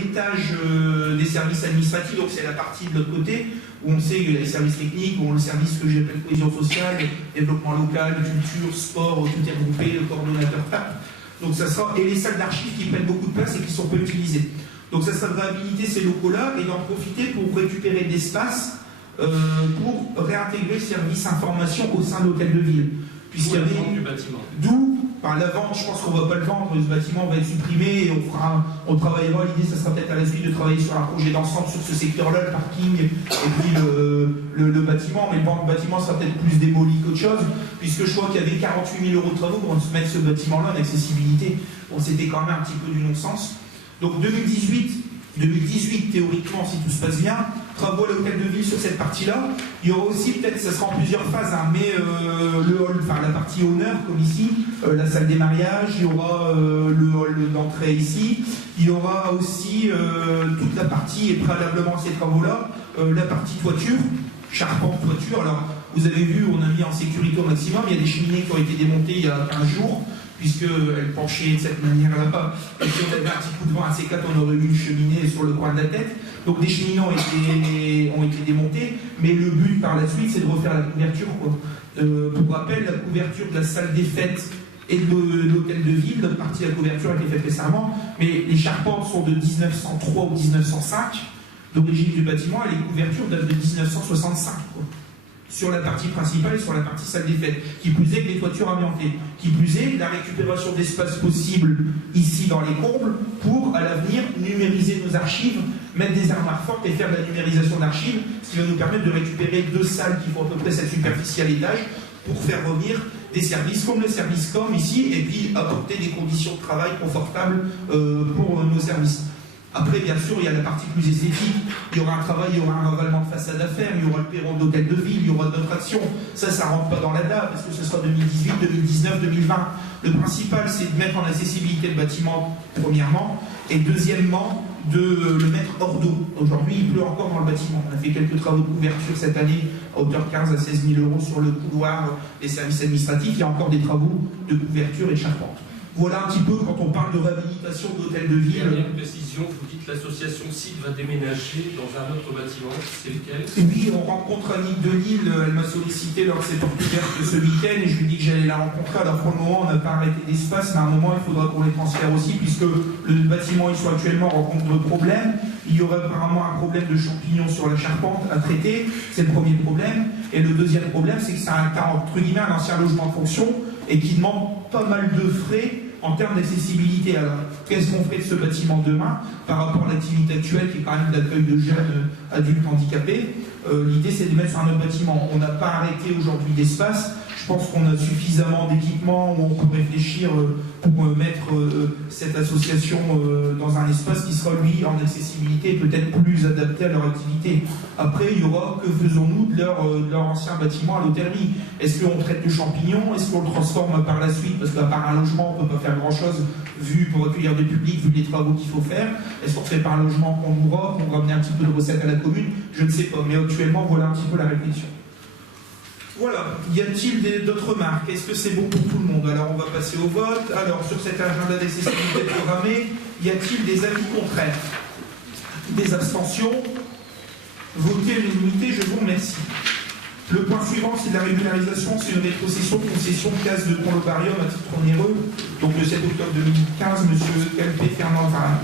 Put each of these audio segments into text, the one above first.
L'étage des services administratifs, donc c'est la partie de l'autre côté, où on sait qu'il y a les services techniques, où on a le service que j'appelle cohésion sociale, développement local, culture, sport, tout est regroupé, le coordonnateur TAP. Donc ça sera, et les salles d'archives qui prennent beaucoup de place et qui sont peu utilisées. Donc ça sera de réhabiliter ces locaux-là et d'en profiter pour récupérer de l'espace pour réintégrer le service information au sein de l'hôtel de ville. Puisqu'il y avait du bâtiment. D'où, par la vente, je pense qu'on ne va pas le vendre, ce bâtiment va être supprimé et on travaillera, l'idée ça sera peut-être à la suite de travailler sur un projet d'ensemble sur ce secteur-là, le parking et puis le bâtiment, mais le bâtiment sera peut-être plus démoli qu'autre chose, puisque je crois qu'il y avait 48 000 € de travaux pour se mettre ce bâtiment-là en accessibilité. Bon, c'était quand même un petit peu du non-sens. Donc 2018, théoriquement, si tout se passe bien, travaux à l'hôtel de ville sur cette partie-là. Il y aura aussi, peut-être, ça sera en plusieurs phases, hein, mais le hall, enfin la partie honneur, comme ici, la salle des mariages, il y aura le hall d'entrée ici, il y aura aussi toute la partie, et préalablement à ces travaux-là, la partie toiture, charpente toiture. Alors, vous avez vu, on a mis en sécurité au maximum, il y a des cheminées qui ont été démontées il y a 15 jours, puisqu'elles penchaient de cette manière-là, et si on avait un petit coup de vent à C4, on aurait eu une cheminée sur le coin de la tête. Donc des cheminées ont été démontées, mais le but par la suite, c'est de refaire la couverture, quoi. Pour rappel, la couverture de la salle des fêtes et de l'hôtel de ville, notre partie de la couverture a été faite récemment, mais les charpentes sont de 1903 ou 1905, d'origine du bâtiment, et les couvertures datent de 1965, quoi. Sur la partie principale et sur la partie salle des fêtes. Qui plus est que les toitures amiantées. Qui plus est la récupération d'espace possible ici dans les combles pour, à l'avenir, numériser nos archives, mettre des armoires fortes et faire de la numérisation d'archives, ce qui va nous permettre de récupérer 2 salles qui font à peu près cette superficie à l'étage pour faire revenir des services comme le service com ici et puis apporter des conditions de travail confortables pour nos services. Après, bien sûr, il y a la partie plus esthétique. Il y aura un travail, il y aura un ravalement de façade à faire, il y aura le perron d'hôtel de ville, il y aura d'autres actions. Ça ne rentre pas dans la date, parce que ce sera 2018, 2019, 2020. Le principal, c'est de mettre en accessibilité le bâtiment, premièrement, et deuxièmement, de le mettre hors d'eau. Aujourd'hui, il pleut encore dans le bâtiment. On a fait quelques travaux de couverture cette année, à hauteur de 15 à 16 000 € sur le couloir des services administratifs. Il y a encore des travaux de couverture et charpente. Voilà un petit peu quand on parle de réhabilitation d'hôtel de ville. Dernière précision, vous dites que l'association CID va déménager dans un autre bâtiment, c'est lequel? Oui, on rencontre Annick de Lille, elle m'a sollicité lors de ses portes ouvertes ce week-end et je lui ai dit que j'allais la rencontrer. Alors pour le moment, on n'a pas arrêté d'espace, mais à un moment, il faudra qu'on les transfère aussi, puisque le bâtiment où ils sont actuellement rencontre de problèmes. Il y aurait apparemment un problème de champignons sur la charpente à traiter, c'est le premier problème. Et le deuxième problème, c'est que c'est entre guillemets un ancien logement de fonction et qui demande pas mal de frais en termes d'accessibilité. Alors, qu'est-ce qu'on fait de ce bâtiment demain par rapport à l'activité actuelle qui est quand même d'accueil de jeunes adultes handicapés? L'idée, c'est de mettre sur un autre bâtiment. On n'a pas arrêté aujourd'hui d'espace. Je pense qu'on a suffisamment d'équipements où on peut réfléchir pour mettre cette association dans un espace qui sera, lui, en accessibilité, peut-être plus adapté à leur activité. Après, il y aura, que faisons-nous de leur ancien bâtiment à l'hôtellerie? Est-ce qu'on traite de champignons? Est-ce qu'on le transforme par la suite? Parce qu'à part un logement, on ne peut pas faire grand-chose vu pour accueillir du public, vu les travaux qu'il faut faire. Est-ce qu'on fait par un logement qu'on louera, pour ramener un petit peu de recettes à la commune? Je ne sais pas, mais actuellement, voilà un petit peu la réflexion. Voilà, y a-t-il d'autres remarques? Est-ce que c'est bon pour tout le monde? Alors on va passer au vote. Alors sur cet agenda d'accessibilité programmée, y a-t-il des avis contraires? Des abstentions? Votez à l'unanimité, je vous remercie. Le point suivant, c'est de la régularisation, c'est une rétrocession de concession de case de Conloparium à titre onéreux. Donc le 7 octobre 2015,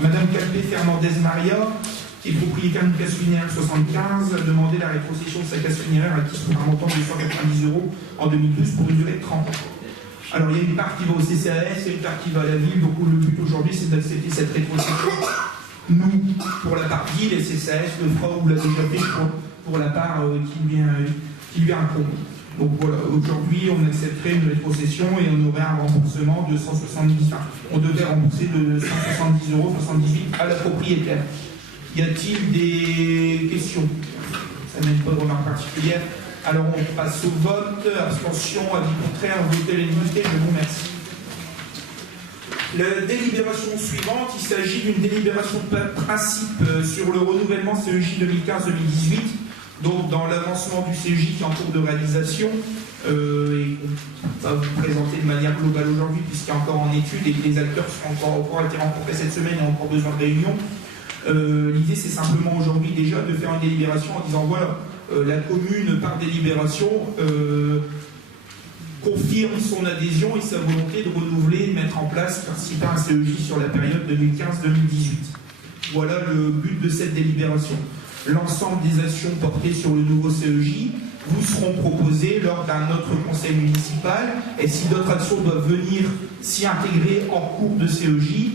Madame Calpé Fernandez-Maria, qui est propriétaire d'une casse funéraire 75, a demandé la rétrocession de sa casse funéraire acquise pour un montant de 190 € en 2012 pour une durée de 30 ans. Alors il y a une part qui va au CCAS et une part qui va à la ville, donc le but aujourd'hui c'est d'accepter cette rétrocession. Nous, pour la part ville, et CCAS le fera ou l'a déjà fait pour la part qui lui incombe. Donc voilà, aujourd'hui on accepterait une rétrocession et on aurait un remboursement de 170 €. On devait rembourser de 170 € 78 à la propriétaire. Y a-t-il des questions? Ça n'aime pas de remarques particulières. Alors on passe au vote. Abstention, avis contraire, voter à l'unanimité. Je vous remercie. La délibération suivante, il s'agit d'une délibération de principe sur le renouvellement CEJ 2015-2018. Donc dans l'avancement du CEJ qui est en cours de réalisation, et on va vous présenter de manière globale aujourd'hui puisqu'il est encore en étude et que les acteurs ont encore été rencontrés cette semaine et ont encore besoin de réunion. L'idée, c'est simplement aujourd'hui déjà de faire une délibération en disant voilà, la commune, par délibération, confirme son adhésion et sa volonté de renouveler, de mettre en place, participer à un CEJ sur la période 2015-2018. Voilà le but de cette délibération. L'ensemble des actions portées sur le nouveau CEJ vous seront proposées lors d'un autre conseil municipal, et si d'autres actions doivent venir s'y intégrer en cours de CEJ,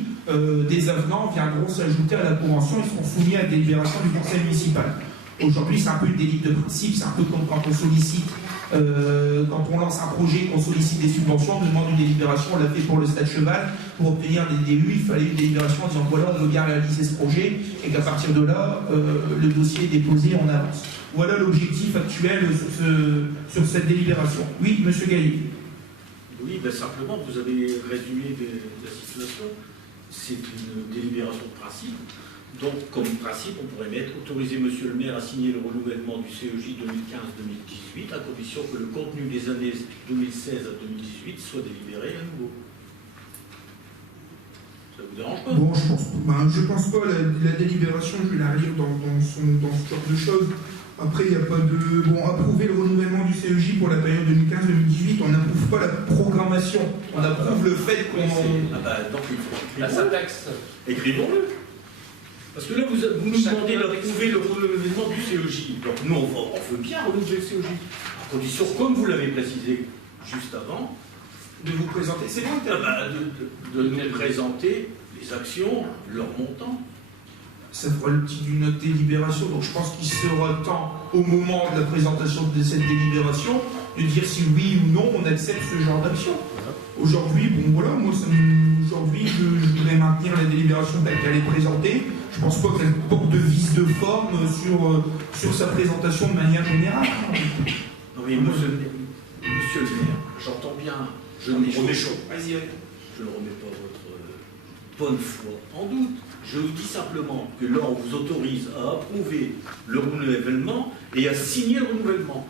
des avenants viendront s'ajouter à la convention et seront soumis à la délibération du conseil municipal. Aujourd'hui, c'est un peu une délit de principe, c'est un peu comme quand on sollicite, quand on lance un projet, qu'on sollicite des subventions, on demande une délibération, on l'a fait pour le Stade Cheval, pour obtenir des DU, il fallait une délibération en disant voilà, on veut bien réaliser ce projet, et qu'à partir de là, le dossier est déposé, on avance. Voilà l'objectif actuel sur cette délibération. Oui, monsieur Gaillet. Oui, ben simplement, vous avez résumé la situation. C'est une délibération de principe. Donc, comme principe, on pourrait mettre autoriser monsieur le maire à signer le renouvellement du CEJ 2015-2018 à condition que le contenu des années 2016 à 2018 soit délibéré à nouveau. Ça vous dérange pas? Bon, je pense pas. La délibération, je vais la lire dans ce genre de choses. Après, il n'y a pas de... Bon, approuver le renouvellement du CEJ pour la période 2015-2018, on n'approuve pas la programmation. On approuve le fait qu'on... Ah bah, donc il faut écrire. La syntaxe. Écrivons-le. Parce que là, vous nous demandez d'approuver le renouvellement du CEJ. Donc nous, on veut bien renouveler le CEJ. À condition, comme vous l'avez précisé juste avant, de vous présenter. C'est bon, de nous présenter les actions, leur montant. Ça fera le petit d'une note délibération, donc je pense qu'il sera temps, au moment de la présentation de cette délibération, de dire si oui ou non on accepte ce genre d'action. Aujourd'hui, bon voilà, moi aujourd'hui je voudrais maintenir la délibération telle qu'elle est présentée. Je pense pas qu'elle porte de vice de forme sur sa présentation de manière générale. Non mais monsieur le maire, j'entends bien, je ne remets pas votre bonne foi en doute. Je vous dis simplement que là, on vous autorise à approuver le renouvellement et à signer le renouvellement.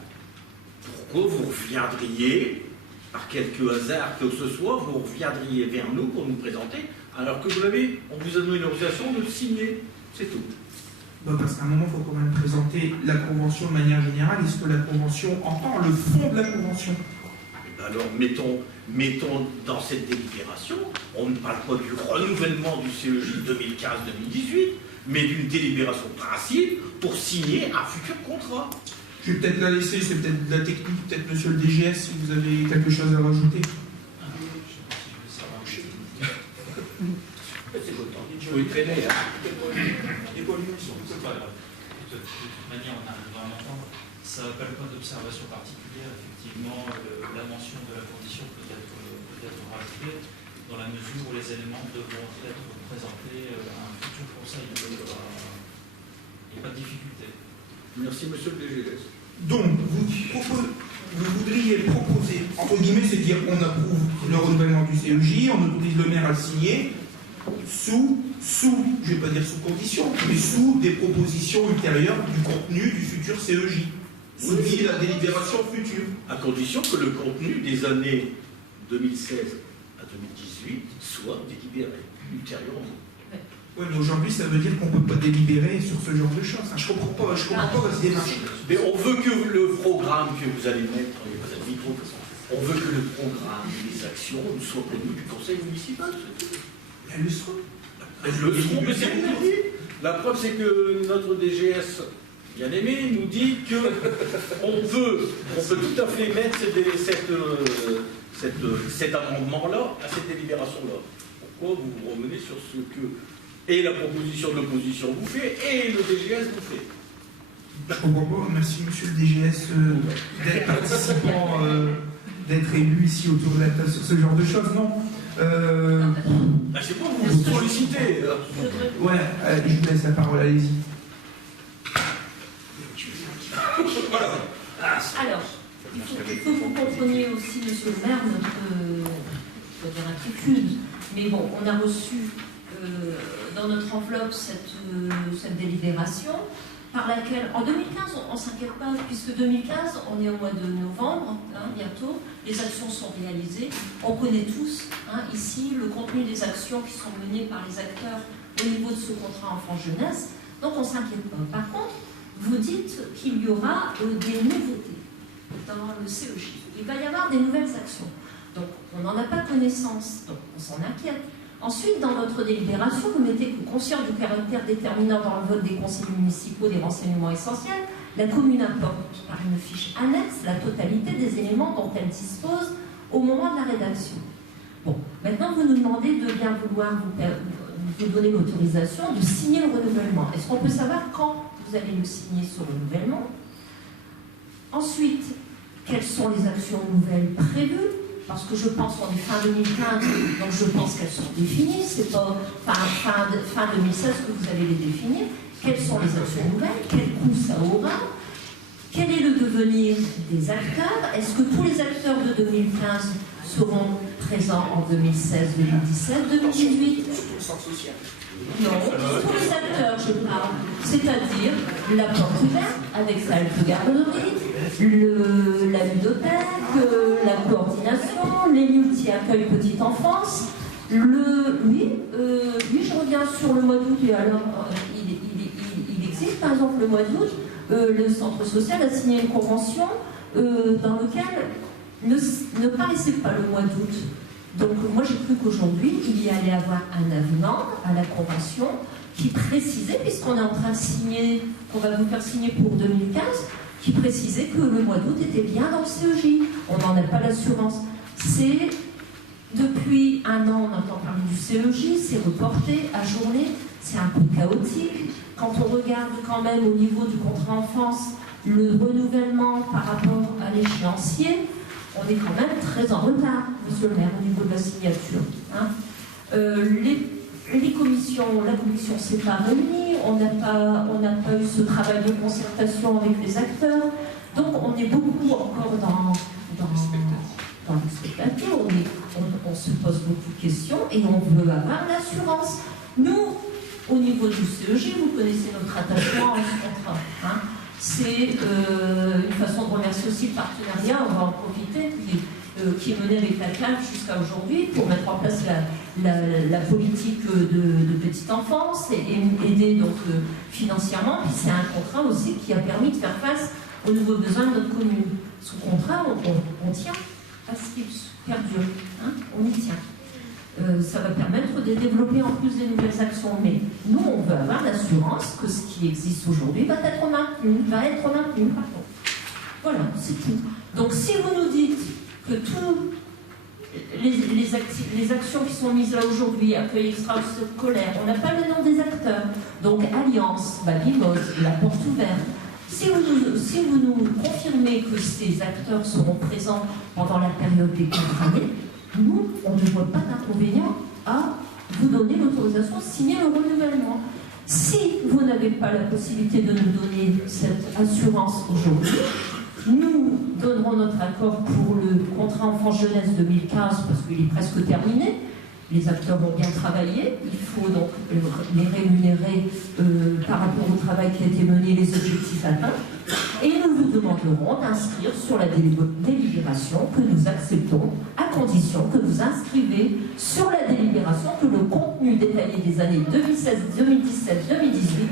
Pourquoi vous reviendriez, par quelque hasard que ce soit, vous reviendriez vers nous pour nous présenter, alors que on vous a donné l'autorisation de le signer. C'est tout. Parce qu'à un moment, il faut quand même présenter la convention de manière générale. Est-ce que la convention entend le fond de la convention? Alors, mettons dans cette délibération, on ne parle pas du renouvellement du CEJ 2015-2018, mais d'une délibération de principe pour signer un futur contrat. Je vais peut-être la laisser, c'est peut-être de la technique, peut-être monsieur le DGS, si vous avez quelque chose à rajouter. Je vais traîner. De toute manière, on arrivera à l'entendre. Ça n'appelle pas d'observation particulière. Effectivement, la mention de la condition peut être rajoutée dans la mesure où les éléments devront être présentés à un futur conseil. Il n'y a pas de difficulté. Merci, monsieur le DGS. Donc, vous voudriez proposer, entre guillemets, c'est dire qu'on approuve le renouvellement du CEJ, on autorise le maire à le signer, sous, je ne vais pas dire sous condition, mais sous des propositions ultérieures du contenu du futur CEJ. Soumis la délibération future. À condition que le contenu des années 2016 à 2018 soit délibéré ultérieurement. Oui, mais aujourd'hui, ça veut dire qu'on ne peut pas délibérer sur ce genre de choses. Je ne comprends pas votre démarche. Mais on veut que le programme que vous allez mettre, on veut que le programme, les actions soient connus du conseil municipal. Elles le seront. Elles le seront, mais c'est bien dit. La preuve, c'est que notre DGS bien aimé nous dit qu'on peut tout à fait mettre cet amendement-là à cette délibération-là. Pourquoi vous revenez sur ce que et la proposition de l'opposition vous fait et le DGS vous fait? Je comprends pas. Merci monsieur le DGS d'être participant, d'être élu ici autour de la table sur ce genre de choses, non c'est pas vous sollicitez. Ouais, je vous laisse la parole, allez-y. Alors, il faut que vous compreniez aussi, monsieur le maire, notre inquiétude. Mais bon, on a reçu dans notre enveloppe cette délibération par laquelle, en 2015, on ne s'inquiète pas, puisque 2015, on est au mois de novembre, bientôt, les actions sont réalisées. On connaît tous, ici, le contenu des actions qui sont menées par les acteurs au niveau de ce contrat enfant-jeunesse, donc on ne s'inquiète pas. Par contre, vous dites qu'il y aura des nouveautés dans le CEJ. Il va y avoir des nouvelles actions. Donc, on n'en a pas connaissance, donc on s'en inquiète. Ensuite, dans votre délibération, vous mettez que, conscient du caractère déterminant dans le vote des conseils municipaux des renseignements essentiels, la commune apporte par une fiche annexe la totalité des éléments dont elle dispose au moment de la rédaction. Bon, maintenant, vous nous demandez de bien vouloir vous donner l'autorisation de signer le renouvellement. Est-ce qu'on peut savoir quand vous allez le signer, ce renouvellement? Ensuite, quelles sont les actions nouvelles prévues? Parce que je pense qu'on est fin 2015, donc je pense qu'elles sont définies. C'est pas fin 2016 que vous allez les définir. Quelles sont les actions nouvelles? Quel coût ça aura? Quel est le devenir des acteurs? Est-ce que tous les acteurs de 2015 seront présents en 2016, 2017, 2018? Non, tous les acteurs, je parle. C'est-à-dire la porte ouverte avec sa garderie, la ludothèque, la coordination, les multi-accueils petite enfance. Oui, je reviens sur le mois d'août. Et alors, il existe, par exemple, le mois d'août, le centre social a signé une convention dans laquelle ne paraissait pas le mois d'août. Donc moi j'ai cru qu'aujourd'hui il y allait avoir un avenant à la convention qui précisait, puisqu'on est en train de signer, qu'on va vous faire signer pour 2015, qui précisait que le mois d'août était bien dans le CEJ. On n'en a pas l'assurance. C'est depuis un an on entend parler du CEJ, c'est reporté, ajourné, c'est un peu chaotique. Quand on regarde quand même au niveau du contrat enfance, le renouvellement par rapport à l'échéancier, on est quand même très en retard, monsieur le maire, au niveau de la signature. Hein. Les commissions, la commission s'est pas réunie, on n'a pas eu ce travail de concertation avec les acteurs, donc on est beaucoup encore dans l'expectative, on se pose beaucoup de questions et on veut avoir l'assurance. Nous, au niveau du CEJ, vous connaissez notre attachement à ce contrat. Hein. C'est une façon de remercier aussi le partenariat, on va en profiter, qui est mené avec la CAF jusqu'à aujourd'hui pour mettre en place la politique de petite enfance et aider donc financièrement. Puis c'est un contrat aussi qui a permis de faire face aux nouveaux besoins de notre commune. Ce contrat, on tient à ce qu'il perdure, hein, on y tient. Ça va permettre de développer en plus des nouvelles actions. Mais nous, on veut avoir l'assurance que ce qui existe aujourd'hui va être maintenu. Pardon. Voilà, c'est tout. Donc si vous nous dites que toutes les actions qui sont mises là aujourd'hui, accueil extrascolaire, on n'a pas le nom des acteurs. Donc Alliance, Babymos, la porte ouverte. Si vous nous confirmez que ces acteurs seront présents pendant la période des 4 années, nous, on ne voit pas d'inconvénient à vous donner l'autorisation de signer le renouvellement. Si vous n'avez pas la possibilité de nous donner cette assurance aujourd'hui, nous donnerons notre accord pour le contrat enfant-jeunesse 2015 parce qu'il est presque terminé. Les acteurs ont bien travaillé, il faut donc les rémunérer par rapport au travail qui a été mené, les objectifs atteints. Et nous vous demanderons d'inscrire sur la délibération que nous acceptons, à condition que vous inscrivez sur la délibération que le contenu détaillé des années 2016, 2017, 2018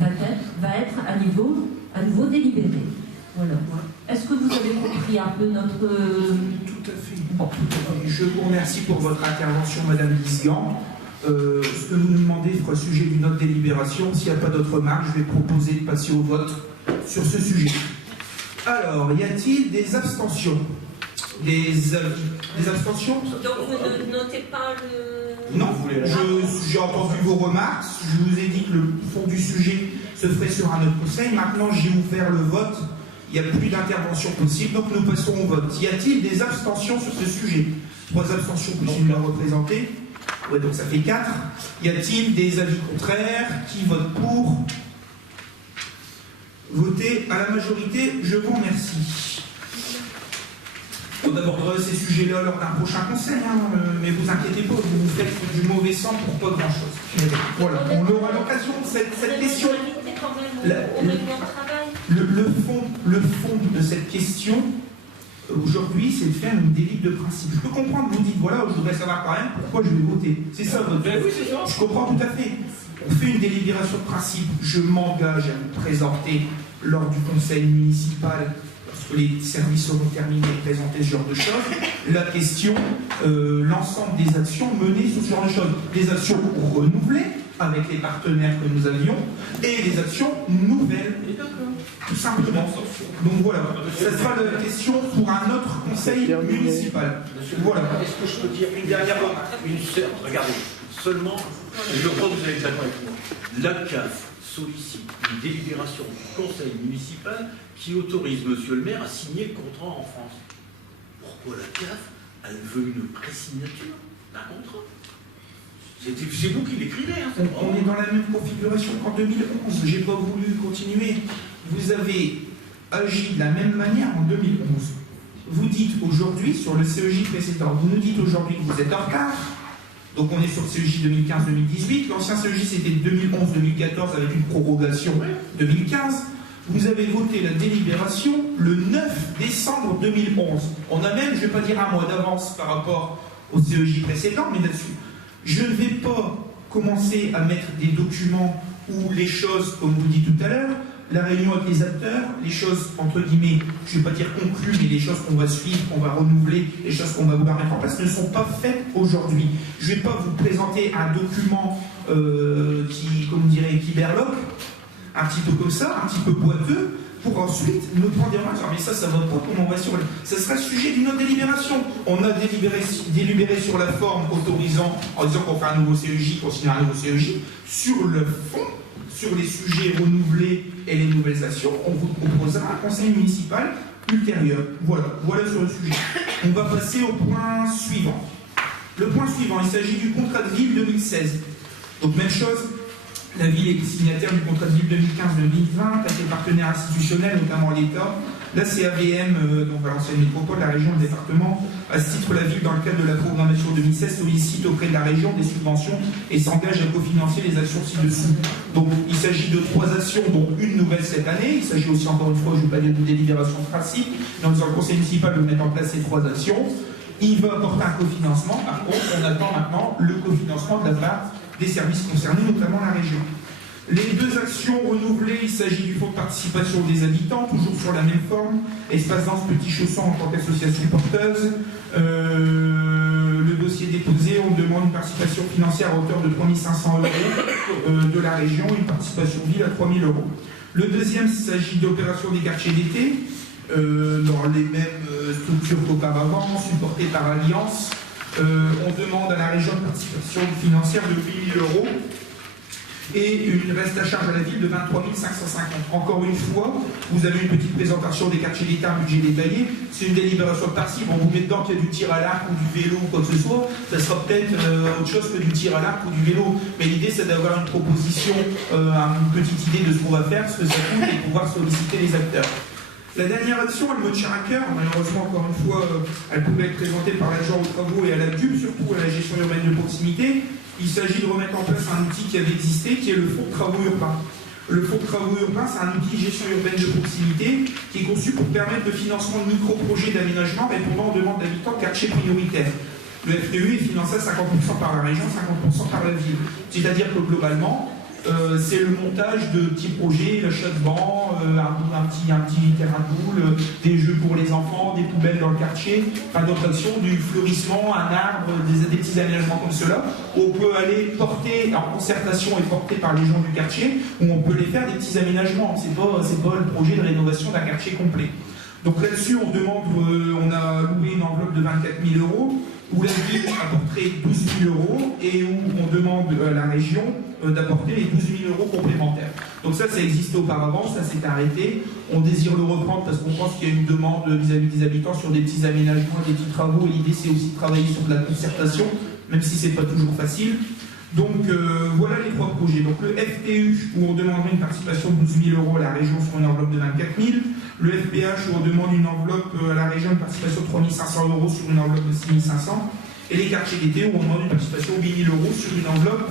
va être à nouveau délibéré. Voilà. Est-ce que vous avez compris un peu notre... Tout à fait. Bon. Je vous remercie pour votre intervention, Madame Lisgan. Ce que vous nous demandez fera sujet d'une autre délibération. S'il n'y a pas d'autres remarques, je vais proposer de passer au vote sur ce sujet. Alors, y a-t-il des abstentions? Des abstentions? Donc vous ne notez pas le... Non, j'ai entendu vos remarques. Je vous ai dit que le fond du sujet se ferait sur un autre conseil. Maintenant, j'ai ouvert le vote. Il n'y a plus d'intervention possible, donc nous passons au vote. Y a-t-il des abstentions sur ce sujet? 3 abstentions que je vais représenter. Ouais, donc ça fait 4. Y a-t-il des avis contraires? Qui vote pour? Votez à la majorité, je vous remercie. On abordera ces sujets-là lors d'un prochain conseil, hein, mais vous inquiétez pas, vous vous faites du mauvais sang pour pas grand-chose. Voilà, on aura l'occasion de cette question. Le fond de cette question, aujourd'hui, c'est de faire une délite de principe. Je peux comprendre, vous dites, voilà, je voudrais savoir quand même pourquoi je vais voter. C'est ça votre... Oui, c'est ça. Je comprends tout à fait. On fait une délibération de principe, je m'engage à vous présenter lors du conseil municipal, lorsque les services seront terminés, présenter ce genre de choses, la question, l'ensemble des actions menées sur ce genre de choses. Des actions renouvelées avec les partenaires que nous avions et des actions nouvelles, tout simplement. Donc voilà, ça sera la question pour un autre conseil municipal. Voilà. Est-ce que je peux dire une dernière regardez, seulement, je crois que vous allez être d'accord avec moi, la CAF sollicite une délibération du conseil municipal qui autorise monsieur le maire à signer le contrat en France. Pourquoi la CAF, elle veut une pré-signature d'un contrat? C'est vous qui l'écrivez. Hein, on est dans la même configuration qu'en 2011. J'ai pas voulu continuer. Vous avez agi de la même manière en 2011. Vous dites aujourd'hui, sur le CEJ précédent, vous nous dites aujourd'hui que vous êtes en retard. Donc on est sur le CEJ 2015-2018. L'ancien CEJ c'était 2011-2014 avec une prorogation 2015. Vous avez voté la délibération le 9 décembre 2011. On a même, je ne vais pas dire un mois d'avance par rapport au CEJ précédent, mais là-dessus. Je ne vais pas commencer à mettre des documents où les choses, comme vous dites tout à l'heure, la réunion avec les acteurs, les choses, entre guillemets, je ne vais pas dire conclues, mais les choses qu'on va suivre, qu'on va renouveler, les choses qu'on va vouloir mettre en place, ne sont pas faites aujourd'hui. Je ne vais pas vous présenter un document qui berloque, un petit peu comme ça, un petit peu boiteux, pour ensuite nous prendre des remarques. Mais ça va pas, comment on va sur... Ça sera le sujet d'une autre délibération. On a délibéré sur la forme, autorisant, en disant qu'on fait un nouveau CEJ, qu'on signe un nouveau CEJ. Sur le fond, sur les sujets renouvelés et les nouvelles actions, on vous proposera un conseil municipal ultérieur. Voilà sur le sujet. On va passer au point suivant. Le point suivant, il s'agit du contrat de ville 2016. Donc même chose, la ville est signataire du contrat de ville 2015-2020 avec les partenaires institutionnels, notamment l'État. La CAVM, donc Valenciennes Métropole, la région, le département, à ce titre, la ville, dans le cadre de la programmation 2016, sollicite auprès de la région des subventions et s'engage à cofinancer les actions ci-dessous. Donc il s'agit de 3 actions, dont une nouvelle cette année. Il s'agit aussi, encore une fois, je ne vais pas dire de délibération de principe, mais en disant le conseil municipal de mettre en place ces 3 actions. Il va apporter un cofinancement. Par contre, on attend maintenant le cofinancement de la part des services concernés, notamment la région. Les 2 actions renouvelées, il s'agit du fonds de participation des habitants, toujours sur la même forme, Espace Danse Petit Chausson en tant qu'association porteuse. Le dossier déposé, on demande une participation financière à hauteur de 3 500 € de la région, une participation ville à 3 000 €. Le deuxième, il s'agit d'opérations des quartiers d'été, dans les mêmes structures qu'auparavant, supportées par Alliance. On demande à la région une participation financière de 8 000 € et une reste à charge à la ville de 23 550. Encore une fois, vous avez une petite présentation des quartiers d'État, un budget détaillé. C'est une délibération de principe. On vous met dedans qu'il y a du tir à l'arc ou du vélo ou quoi que ce soit. Ça sera peut-être autre chose que du tir à l'arc ou du vélo. Mais l'idée, c'est d'avoir une proposition, une petite idée de ce qu'on va faire, ce que ça coûte et pouvoir solliciter les acteurs. La dernière action, elle me tient à cœur. Malheureusement, encore une fois, elle pouvait être présentée par l'agent aux travaux et à la DUB, surtout à la gestion urbaine de proximité. Il s'agit de remettre en place un outil qui avait existé, qui est le fonds de travaux urbains. Le fonds de travaux urbains, c'est un outil de gestion urbaine de proximité qui est conçu pour permettre le financement de micro-projets d'aménagement répondant aux demandes d'habitants de quartiers prioritaires. Le FTE est financé à 50% par la région, 50% par la ville. C'est-à-dire que globalement, c'est le montage de petits projets, l'achat de bancs, un petit terrain de boule, des jeux pour les enfants, des poubelles dans le quartier, enfin d'autres actions, du fleurissement, un arbre, des petits aménagements comme cela, où on peut aller porter, en concertation et porté par les gens du quartier, où on peut les faire des petits aménagements. C'est pas le projet de rénovation d'un quartier complet. Donc là-dessus, on a loué une enveloppe de 24 000 €, où la ville apporterait 12 000 € et où on demande à la région d'apporter les 12 000 € complémentaires. Donc ça existait auparavant, ça s'est arrêté. On désire le reprendre parce qu'on pense qu'il y a une demande vis-à-vis des habitants sur des petits aménagements, des petits travaux, et l'idée c'est aussi de travailler sur de la concertation, même si c'est pas toujours facile. Donc voilà les 3 projets. Donc le FTU, où on demanderait une participation de 12 000 € à la région sur une enveloppe de 24 000. Le FPH, où on demande une enveloppe à la région, une participation de 3 500 € sur une enveloppe de 6 500. Et les quartiers d'été, où on demande une participation de 8 000 € sur une enveloppe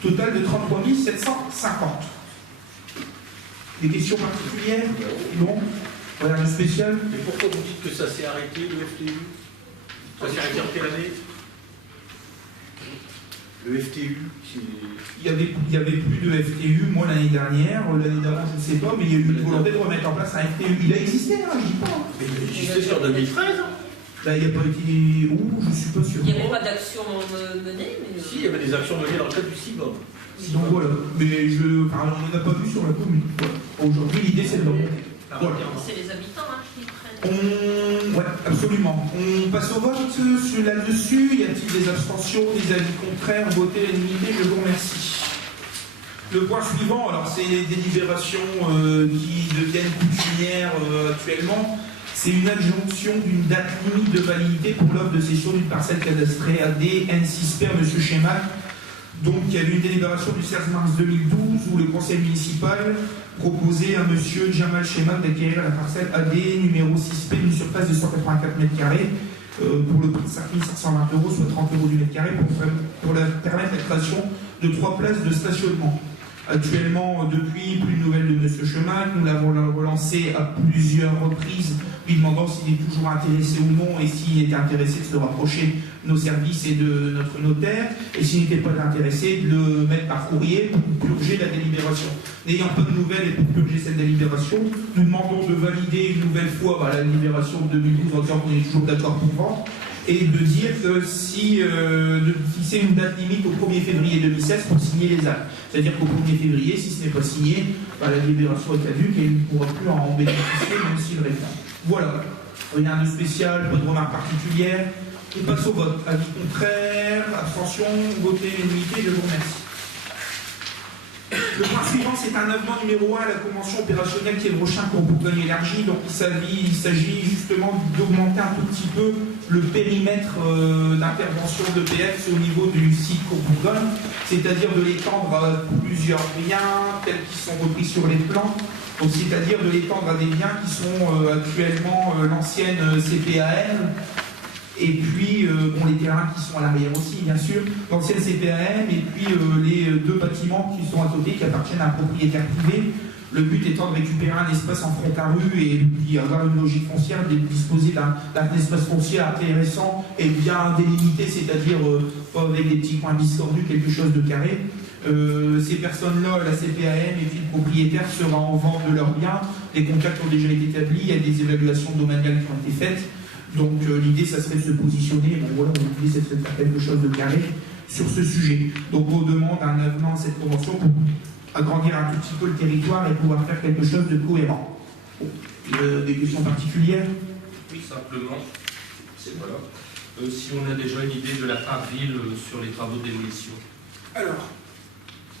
totale de 33 750. Des questions particulières? Non? Voilà, le spécial. Et pourquoi vous dites que ça s'est arrêté, le FTU? Ça s'est arrêté en quelle année? Le FTU, Il y avait plus de FTU, moi, l'année dernière. L'année d'avant, je ne sais pas, mais il y a eu une volonté de remettre en place un FTU. Il a existé, hein, je dis pas. mais il existait sur 2013. Là, il n'y a pas été... Ouh, je suis pas sûr. Il n'y avait pas d'action menée, mais... Si, il y avait des actions menées dans le cadre du CIBOM. Donc voilà, mais on n'en a pas vu sur la commune. Voilà. Aujourd'hui, l'idée, c'est de le remonter. Voilà. C'est les habitants qui prennent. Ouais, absolument. On passe au vote là-dessus. Y a-t-il des abstentions, des avis contraires, voter à l'unanimité? Je vous remercie. Le point suivant, alors c'est les délibérations qui deviennent coutumières actuellement. C'est une adjonction d'une date limite de validité pour l'offre de cession d'une parcelle cadastrée AD N6 M. Schémac. Donc, il y a eu une délibération du 16 mars 2012 où le conseil municipal proposait à M. Jamal Schémac d'acquérir la parcelle AD numéro 6P d'une surface de 184 m² pour le prix de 5 520 €, soit 30 € du mètre carré, pour permettre la création de 3 places de stationnement. Actuellement, depuis, plus de nouvelles de M. Schémac. Nous l'avons relancé à plusieurs reprises, lui demandant s'il est toujours intéressé ou non et s'il était intéressé de se rapprocher de nos services et de notre notaire, et s'il n'était pas intéressé, de le mettre par courrier pour purger la délibération. N'ayant pas de nouvelles et pour purger cette délibération, nous demandons de valider une nouvelle fois la délibération de 2012 en disant qu'on est toujours d'accord pour vendre, et de dire que de fixer une date limite au 1er février 2016 pour signer les actes. C'est-à-dire qu'au 1er février, si ce n'est pas signé, la délibération est caduque et il ne pourra plus en bénéficier même s'il répond. Voilà. Rien de spécial, pas de remarques particulières. On passe au vote. Avis contraire, abstention, voter l'unanimité, je vous remercie. Le point suivant, c'est un avenant numéro 1 à la convention opérationnelle qui est le prochain pour Bourgogne élargie. Donc il s'agit justement d'augmenter un tout petit peu le périmètre d'intervention de l'EPF au niveau du site Courbourgogne, c'est-à-dire de l'étendre à plusieurs biens tels qu'ils sont repris sur les plans. Donc c'est-à-dire de l'étendre à des biens qui sont actuellement l'ancienne CPAM, et puis les terrains qui sont à l'arrière aussi, bien sûr, l'ancienne CPAM, et puis les 2 bâtiments qui sont à côté, qui appartiennent à un propriétaire privé. Le but étant de récupérer un espace en front à rue et puis avoir une logique foncière, de disposer d'un espace foncier intéressant et bien délimité, c'est-à-dire pas avec des petits coins biscornus, quelque chose de carré. Ces personnes-là, la CPAM et puis le propriétaire sera en vente de leurs biens. Les contacts ont déjà été établis, il y a des évaluations domaniales qui ont été faites. Donc l'idée, ça serait de se positionner, l'idée, c'est de faire quelque chose de carré sur ce sujet. Donc on demande un avenant à cette convention pour agrandir un tout petit peu le territoire et pouvoir faire quelque chose de cohérent. Des questions particulières? Oui, simplement. Voilà. Si on a déjà une idée de la part ville sur les travaux de démolition. Alors,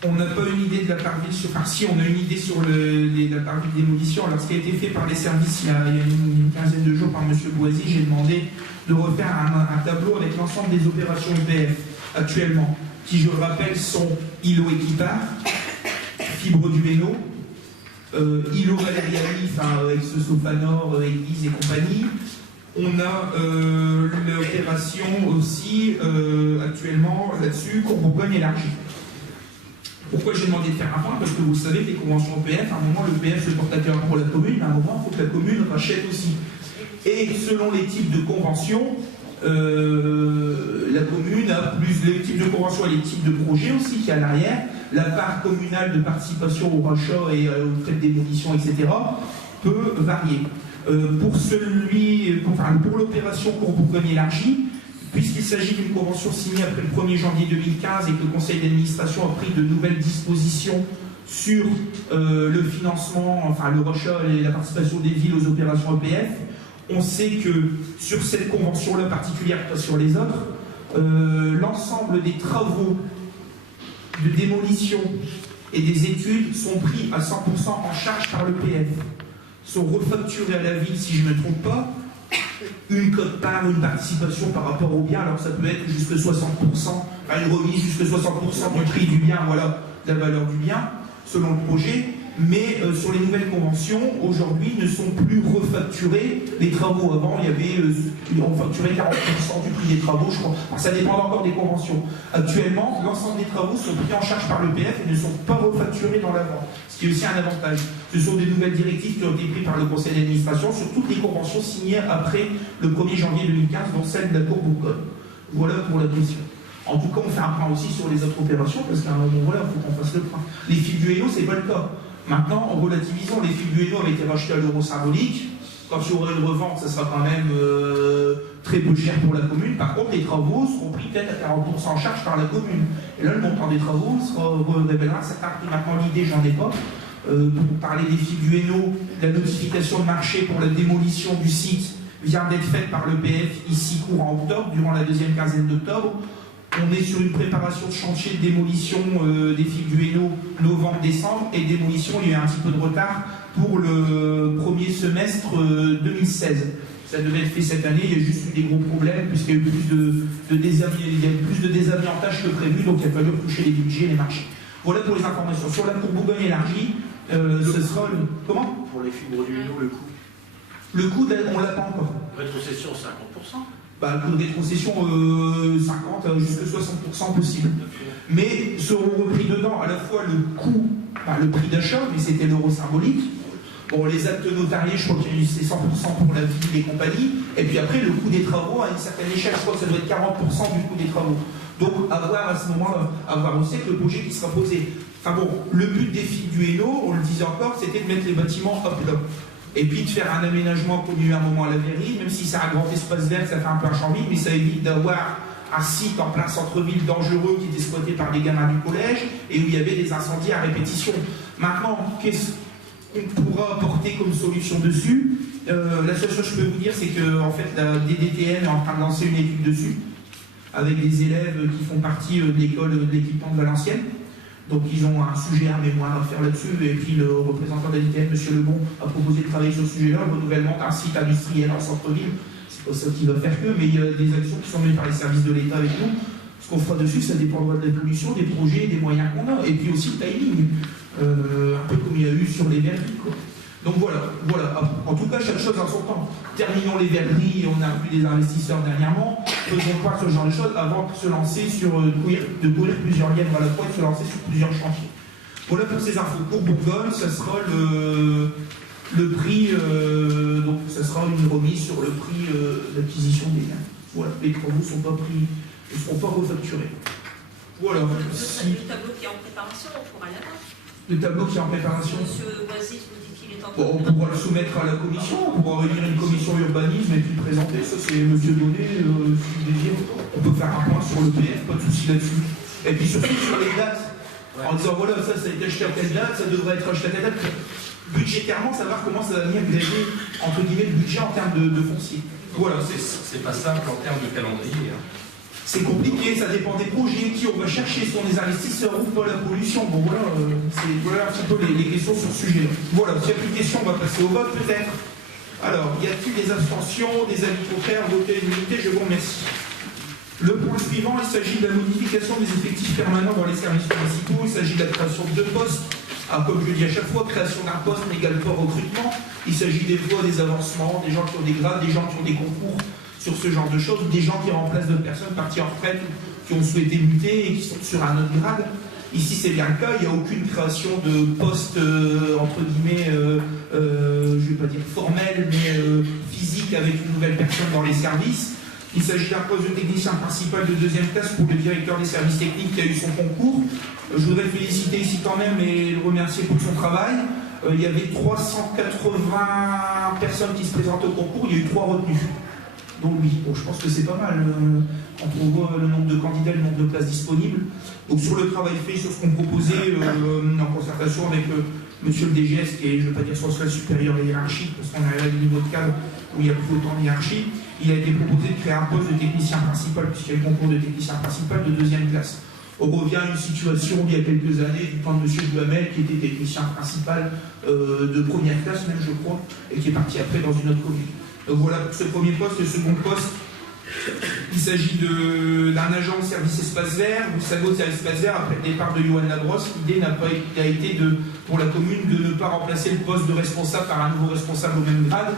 on n'a pas une idée de la part ville sur... Enfin, si, on a une idée sur la part ville démolition. Alors, ce qui a été fait par les services il y a une quinzaine de jours par M. Boisy, j'ai demandé de refaire un tableau avec l'ensemble des opérations EPF actuellement, qui, je le rappelle, sont îlot équipard, fibre du Méno, îlot Valériani, ex-Sofanor, Église et compagnie. On a l'opération aussi actuellement là-dessus, Courbourgogne élargie. Pourquoi j'ai demandé de faire un point? Parce que vous savez que les conventions EPF, à un moment, l'EPF se porte à cœur pour la commune, à un moment, il faut que la commune rachète aussi. Et selon les types de conventions, la commune a plus les types de conventions et les types de projets aussi qui est à l'arrière. La part communale de participation au rachat et aux frais de démolition, etc., peut varier. Pour l'opération Courbourgogne élargie, puisqu'il s'agit d'une convention signée après le 1er janvier 2015 et que le conseil d'administration a pris de nouvelles dispositions sur le financement, le rachat et la participation des villes aux opérations EPF, on sait que sur cette convention-là particulière, pas sur les autres, l'ensemble des travaux de démolition et des études sont pris à 100% en charge par l'EPF, sont refacturés à la ville si je ne me trompe pas, une quote-part, une participation par rapport au bien, alors ça peut être jusque 60%, une remise jusque 60% du prix du bien, voilà, la valeur du bien, selon le projet, mais sur les nouvelles conventions, aujourd'hui, ne sont plus refacturés les travaux. Avant, on facturait 40% du prix des travaux, je crois. Alors, ça dépend encore des conventions. Actuellement, l'ensemble des travaux sont pris en charge par l'EPF et ne sont pas refacturés dans la vente, ce qui est aussi un avantage. Ce sont des nouvelles directives qui ont été prises par le conseil d'administration sur toutes les conventions signées après le 1er janvier 2015, dont celle de la Courbourgogne. Voilà pour la question. En tout cas, on fait un point aussi sur les autres opérations, parce qu'à un moment, voilà, il faut qu'on fasse le point. Les fils du Hainaut, c'est pas le cas. Maintenant, en relativisant, les fils du Hainaut avaient été rachetés à l'euro symbolique. Quand il y aurait une revente, ça sera quand même très peu cher pour la commune. Par contre, les travaux seront pris peut-être à 40% en charge par la commune. Et là, le montant des travaux révélera un certain prix. Maintenant, l'idée, j'en ai pas. Pour parler des fils du Hainaut, la notification de marché pour la démolition du site vient d'être faite par l'EPF ici courant octobre, durant la deuxième quinzaine d'octobre. On est sur une préparation de chantier de démolition des fils du Hainaut novembre-décembre, et démolition, il y a eu un petit peu de retard pour le premier semestre 2016. Ça devait être fait cette année, il y a juste eu des gros problèmes, puisqu'il y a eu plus de désamiantage que prévu, donc il a fallu retoucher les budgets et les marchés. Voilà pour les informations. Sur la cour Bourgogne élargie, ce sera le... Comment? Pour les fibres du Hainaut, le coût. Le coût, on ne l'a pas encore. Rétrocession 50%. Bah, le coût de rétrocession 50 jusqu'à 60% possible. Mais seront repris dedans à la fois le coût, le prix d'achat, mais c'était l'euro symbolique. Bon, les actes notariés, je crois que c'est 100% pour la ville et compagnie. Et puis après, le coût des travaux à une certaine échelle, je crois que ça doit être 40% du coût des travaux. Donc, à voir à ce moment-là, à voir aussi avec le projet qui sera posé. Enfin bon, le but des fils du Hainaut, on le disait encore, c'était de mettre les bâtiments hop là. Et puis de faire un aménagement connu à un moment à la mairie, même si c'est un grand espace vert, ça fait un peu un champ vide, mais ça évite d'avoir un site en plein centre-ville dangereux qui est exploité par des gamins du collège et où il y avait des incendies à répétition. Maintenant, qu'est-ce qu'on pourra apporter comme solution dessus? La seule chose que je peux vous dire, c'est que en fait, la DDTN est en train de lancer une étude dessus, avec des élèves qui font partie de l'école de l'équipement de Valenciennes. Donc ils ont un sujet, un mémoire à faire là-dessus, et puis le représentant de la DDTN, M. Lebon, a proposé de travailler sur ce sujet-là, le renouvellement d'un site industriel en centre-ville. C'est pas ça qui va faire que, mais il y a des actions qui sont menées par les services de l'État avec nous. Ce qu'on fera dessus, ça dépendra de la pollution, des projets, des moyens qu'on a, et puis aussi le timing, un peu comme il y a eu sur les verreries, quoi. Donc voilà. En tout cas, chaque chose en son temps. Terminons les verreries, on a eu des investisseurs dernièrement. Faisons pas ce genre de choses avant de se lancer sur de courir plusieurs lièvres à la fois et de se lancer sur plusieurs chantiers. Voilà pour ces infos. Pour Bourgogne, ça sera le prix, donc ça sera une remise sur le prix d'acquisition des biens. Voilà, les travaux ne seront pas refacturés. Voilà. Le tableau qui est en préparation, on pourra l'avoir. Le tableau qui est en préparation. Monsieur Oasis vous dit qu'il est en Bon, on pourra le soumettre à la commission, on pourra réunir une commission urbanisme et puis le présenter. Ça, c'est monsieur Donnet, si vous désirez. On peut faire un point sur le PF, pas de souci là-dessus. Et puis surtout sur les dates, en disant voilà, ça a été acheté à telle date, ça devrait être acheté à telle date. Budgétairement, savoir comment ça va venir gréver, entre guillemets, le budget en termes de foncier. Voilà. C'est pas simple en termes de calendrier. C'est compliqué, ça dépend des projets, qui on va chercher, sont des investisseurs ou pas, la pollution. Bon voilà, voilà un petit peu les questions sur ce sujet. Voilà, s'il n'y a plus de questions, on va passer au vote peut-être. Alors, y a-t-il des abstentions, des avis contraires, voter à l'unité? Je vous remercie. Le point suivant, il s'agit de la modification des effectifs permanents dans les services municipaux. Il s'agit de la création de 2 postes. Ah, comme je le dis à chaque fois, création d'un poste n'égale pas recrutement. Il s'agit des voies, des avancements, des gens qui ont des grades, des gens qui ont des concours sur ce genre de choses, des gens qui remplacent d'autres personnes parties en retraite ou qui ont souhaité muter et qui sont sur un autre grade. Ici, c'est bien le cas, il n'y a aucune création de poste, entre guillemets, je ne vais pas dire formel, mais physique avec une nouvelle personne dans les services. Il s'agit d'un poste de technicien principal de 2e classe pour le directeur des services techniques qui a eu son concours. Je voudrais le féliciter ici quand même et le remercier pour son travail. Il y avait 380 personnes qui se présentaient au concours, il y a eu 3 retenues. Donc oui, bon, je pense que c'est pas mal quand on voit le nombre de candidats, le nombre de places disponibles. Donc sur le travail fait, sur ce qu'on proposait en concertation avec monsieur le DGS, qui est, je ne vais pas dire soit supérieur et hiérarchique, parce qu'on est à un niveau de cadre où il y a plus autant de hiérarchie, il a été proposé de créer un poste de technicien principal, puisqu'il y a le concours de technicien principal de 2e classe. On revient à une situation il y a quelques années du temps de monsieur Duhamel, qui était technicien principal de 1re classe même, je crois, et qui est parti après dans une autre commune. Donc voilà pour ce premier poste. Le second poste, il s'agit d'un agent de service espace vert. Vous savez, au service espace vert, après le départ de Johan Labrosse, l'idée n'a pas été pour la commune de ne pas remplacer le poste de responsable par un nouveau responsable au même grade,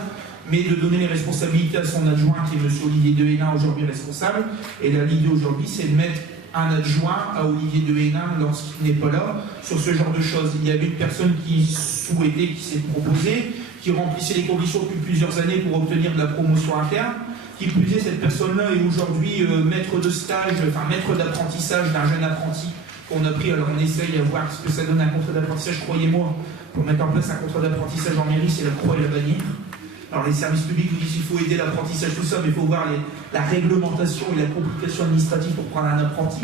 mais de donner les responsabilités à son adjoint, qui est M. Olivier Dehénin, aujourd'hui responsable. Et là, l'idée aujourd'hui, c'est de mettre un adjoint à Olivier Dehénin lorsqu'il n'est pas là, sur ce genre de choses. Il y avait une personne qui souhaitait, qui s'est proposée, qui remplissait les conditions depuis plusieurs années pour obtenir de la promotion interne. Qui plus est, cette personne-là est aujourd'hui maître de stage, enfin maître d'apprentissage d'un jeune apprenti qu'on a pris. Alors on essaye à voir ce que ça donne un contrat d'apprentissage, croyez-moi, pour mettre en place un contrat d'apprentissage en mairie, c'est la croix et la bannière. Alors les services publics vous disent qu'il faut aider l'apprentissage, tout ça, mais il faut voir la réglementation et la complication administrative pour prendre un apprenti.